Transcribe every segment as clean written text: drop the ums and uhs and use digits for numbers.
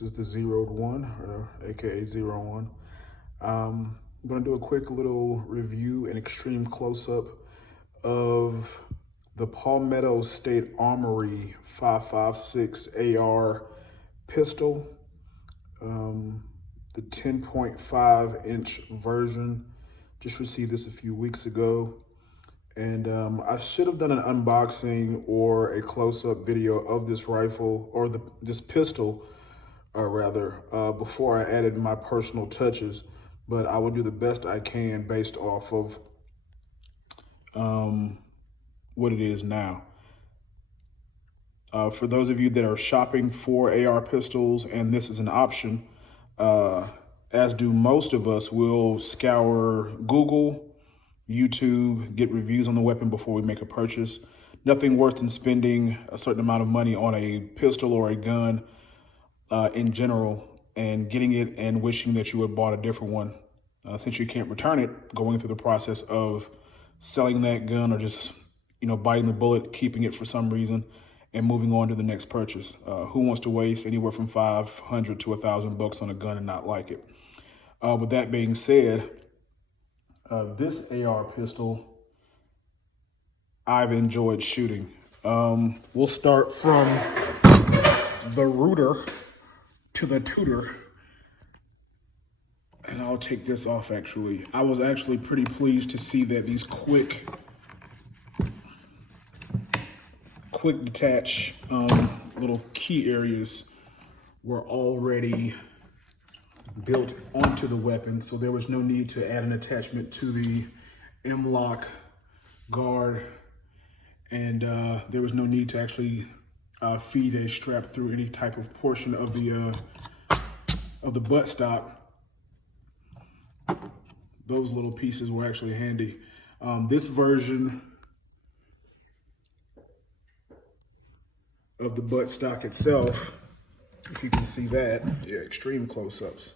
This is the zeroed one, aka 01. I'm gonna do a quick little review and extreme close-up of the Palmetto State Armory 5.56 AR pistol, the 10.5 inch version. Just received this a few weeks ago. And I should have done an unboxing or a close-up video of this rifle, or this pistol, before I added my personal touches. But I will do the best I can based off of what it is now. For those of you that are shopping for AR pistols and this is an option, as do most of us, we'll scour Google, YouTube, get reviews on the weapon before we make a purchase. Nothing worse than spending a certain amount of money on a pistol or a gun in general and getting it and wishing that you had bought a different one. Since you can't return it, going through the process of selling that gun or just, biting the bullet, keeping it for some reason, and moving on to the next purchase. Who wants to waste anywhere from $500 to $1,000 on a gun and not like it? With that being said, this AR pistol, I've enjoyed shooting. We'll start from the rooter to the tutor. And I'll take this off actually. I was actually pretty pleased to see that these quick detach little key areas were already built onto the weapon, so there was no need to add an attachment to the M-LOK guard, and there was no need to actually feed a strap through any type of portion of the buttstock. Those little pieces were actually handy. This version of the buttstock itself, if you can see that, yeah, extreme close-ups.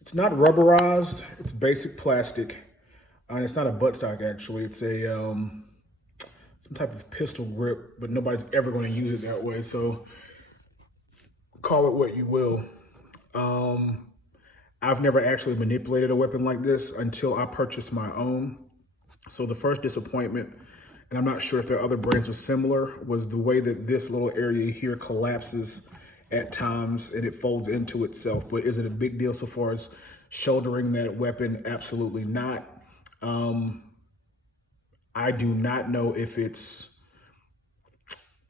It's not rubberized, it's basic plastic. And it's not a buttstock actually, it's a some type of pistol grip, but nobody's ever gonna use it that way, so call it what you will. I've never actually manipulated a weapon like this until I purchased my own. So the first disappointment, and I'm not sure if there are other brands are similar, was the way that this little area here collapses at times and it folds into itself. But is it a big deal so far as shouldering that weapon? Absolutely not. I do not know if it's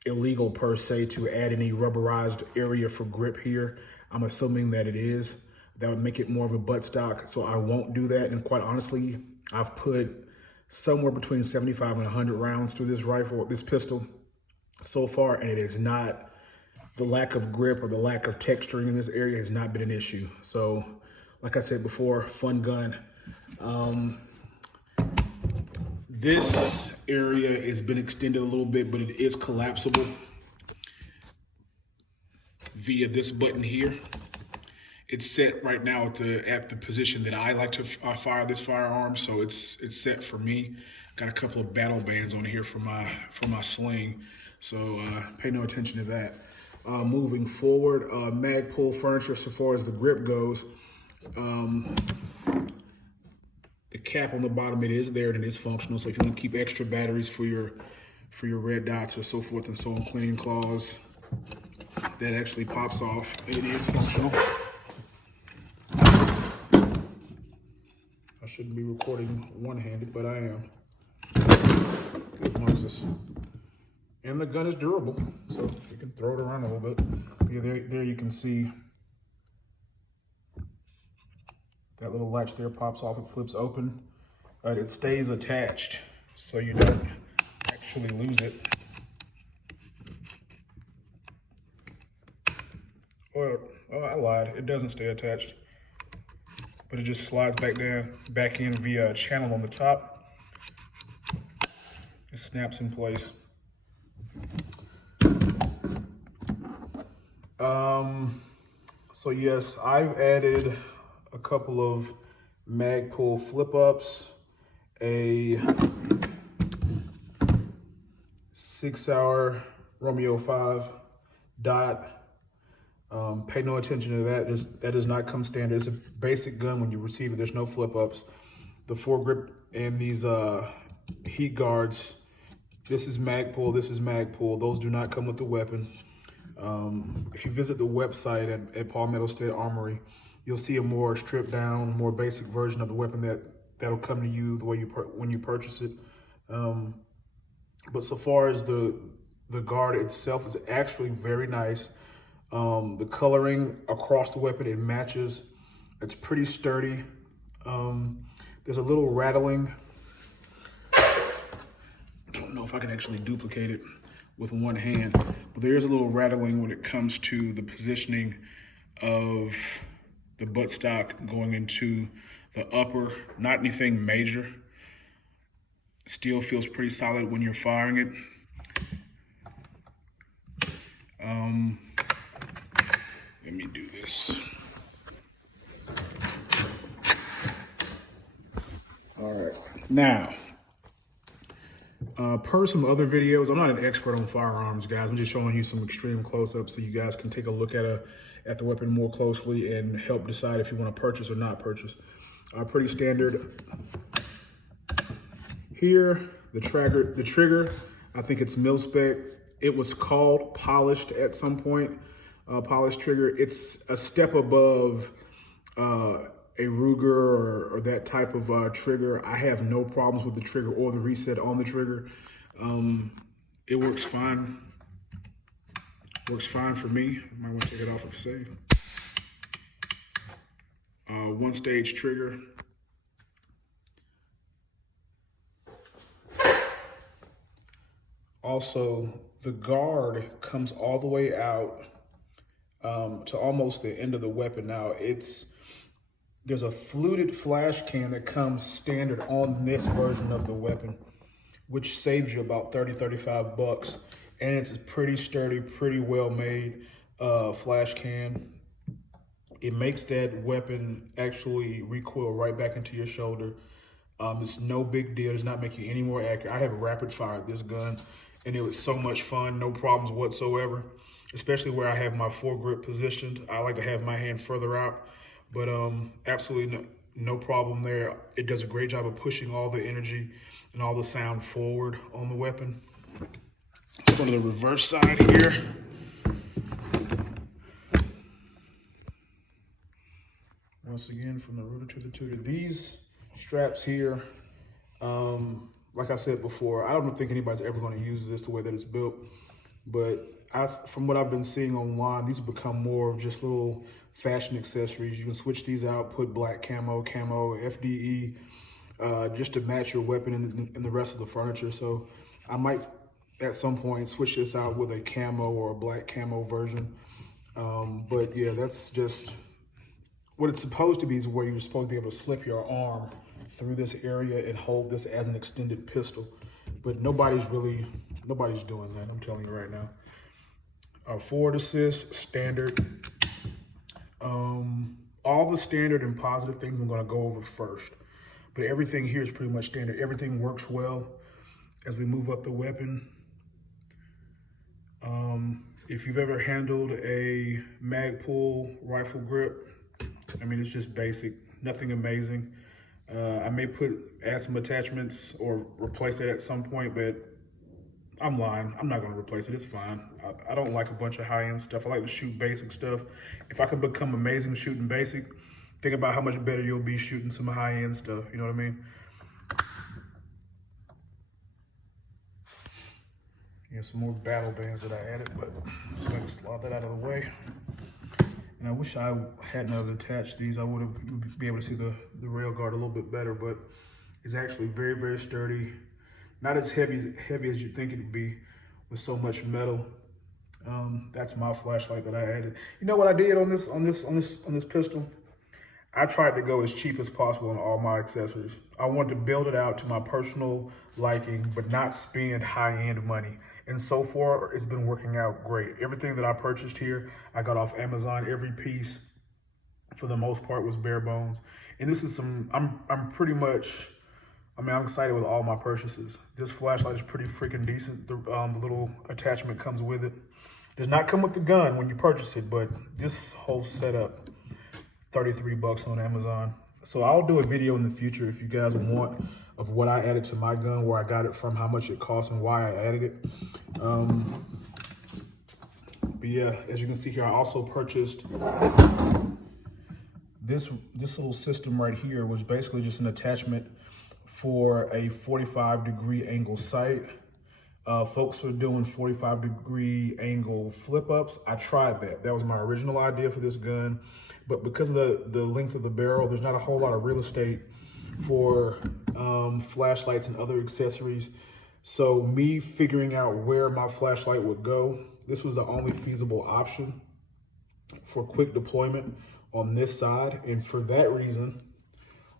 illegal per se to add any rubberized area for grip here. I'm assuming that it is. That would make it more of a buttstock, so I won't do that. And quite honestly, I've put somewhere between 75 and 100 rounds through this rifle, this pistol so far, and it is not, the lack of grip or the lack of texturing in this area has not been an issue. So, like I said before, fun gun. This area has been extended a little bit, but it is collapsible via this button here. It's set right now at the position that I like to fire this firearm, so it's set for me. Got a couple of battle bands on here for my sling, so pay no attention to that. Moving forward, Magpul furniture so far as the grip goes. The cap on the bottom, it is there and it is functional. So if you want to keep extra batteries for your red dots or so forth and so on, cleaning claws, that actually pops off. It is functional. I shouldn't be recording one-handed, but I am. Good Moses. And the gun is durable, so you can throw it around a little bit. Yeah, there you can see that little latch there pops off, it flips open. It stays attached, so you don't actually lose it. Oh, I lied, it doesn't stay attached. But it just slides back in via a channel on the top. It snaps in place. So yes, I've added a couple of Magpul flip-ups, a 6-hour Romeo 5 dot, Pay no attention to that. That does not come standard. It's a basic gun when you receive it. There's no flip ups. The foregrip and these heat guards. This is Magpul. This is Magpul. Those do not come with the weapon. If you visit the website at Palmetto State Armory, you'll see a more stripped down, more basic version of the weapon that'll come to you the way when you purchase it. But so far as the guard itself is actually very nice. The coloring across the weapon, it matches. It's pretty sturdy. There's a little rattling. I don't know if I can actually duplicate it with one hand, but there is a little rattling when it comes to the positioning of the buttstock going into the upper. Not anything major. Still feels pretty solid when you're firing it. Let me do this. All right, now, per some other videos, I'm not an expert on firearms, guys. I'm just showing you some extreme close-ups so you guys can take a look at the weapon more closely and help decide if you want to purchase or not purchase. Pretty standard. Here, the trigger, I think it's mil-spec. It was called polished at some point, polished trigger. It's a step above a Ruger or that type of trigger. I have no problems with the trigger or the reset on the trigger. It works fine. Works fine for me. I might want to take it off of save. One stage trigger. Also, the guard comes all the way out to almost the end of the weapon. Now, there's a fluted flash can that comes standard on this version of the weapon, which saves you about 30, 35 bucks. And it's a pretty sturdy, pretty well made flash can. It makes that weapon actually recoil right back into your shoulder. It's no big deal. It does not make you any more accurate. I have rapid fired this gun, and it was so much fun, no problems whatsoever, especially where I have my foregrip positioned. I like to have my hand further out, but absolutely no problem there. It does a great job of pushing all the energy and all the sound forward on the weapon. Let's go to the reverse side here. Once again, from the rooter to the tutor. These straps here, like I said before, I don't think anybody's ever going to use this the way that it's built, but from what I've been seeing online, these have become more of just little fashion accessories. You can switch these out, put black camo, FDE, just to match your weapon and the rest of the furniture. So I might, at some point, switch this out with a camo or a black camo version. But yeah, that's just what it's supposed to be, is where you're supposed to be able to slip your arm through this area and hold this as an extended pistol. But nobody's doing that, I'm telling you right now. Forward assist, standard. All the standard and positive things I'm gonna go over first. But everything here is pretty much standard. Everything works well as we move up the weapon. If you've ever handled a Magpul rifle grip, I mean, it's just basic, nothing amazing. I may add some attachments or replace it at some point, but I'm lying. I'm not gonna replace it, it's fine. I don't like a bunch of high-end stuff. I like to shoot basic stuff. If I can become amazing shooting basic, think about how much better you'll be shooting some high-end stuff, you know what I mean? Yeah, some more battle bands that I added, but just gonna slide that out of the way. And I wish I hadn't have attached these. I would have be able to see the rail guard a little bit better, but it's actually very, very sturdy. Not as heavy as you think it'd be with so much metal. That's my flashlight that I added. You know what I did on this pistol? I tried to go as cheap as possible on all my accessories. I wanted to build it out to my personal liking, but not spend high-end money. And so far, it's been working out great. Everything that I purchased here, I got off Amazon. Every piece, for the most part, was bare bones. And this is I'm pretty much, I'm excited with all my purchases. This flashlight is pretty freaking decent. The little attachment comes with it. Does not come with the gun when you purchase it, but this whole setup, 33 bucks on Amazon. So I'll do a video in the future if you guys want of what I added to my gun, where I got it from, how much it cost, and why I added it. But yeah, as you can see here, I also purchased this little system right here, was basically just an attachment for a 45-degree angle sight. Folks are doing 45-degree angle flip ups. I tried that. That was my original idea for this gun. But because of the length of the barrel, there's not a whole lot of real estate for flashlights and other accessories. So me figuring out where my flashlight would go, this was the only feasible option for quick deployment on this side. And for that reason,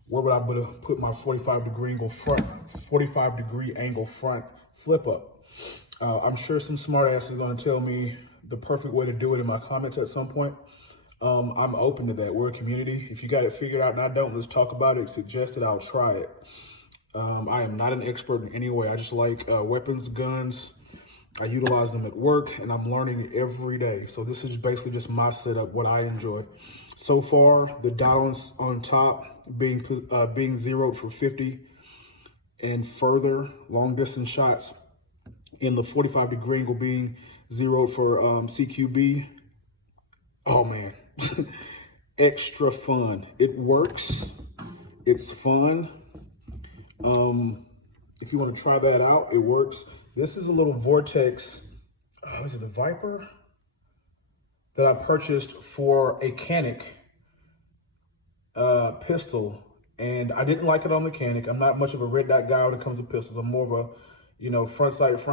where would I put my 45-degree angle front flip up? I'm sure some smart ass is going to tell me the perfect way to do it in my comments at some point. I'm open to that. We're a community. If you got it figured out and I don't, let's talk about it. Suggest it. I'll try it. I am not an expert in any way. I just like weapons, guns. I utilize them at work, and I'm learning every day. So this is basically just my setup, what I enjoy. So far, the dial on top being zeroed for 50 and further long distance shots, in the 45-degree angle being zeroed for CQB. Oh man, extra fun. It works. It's fun. If you want to try that out, it works. This is a little Vortex, is it the Viper? That I purchased for a Canik pistol. And I didn't like it on the Canik. I'm not much of a red dot guy when it comes to pistols. I'm more of a, front sight, front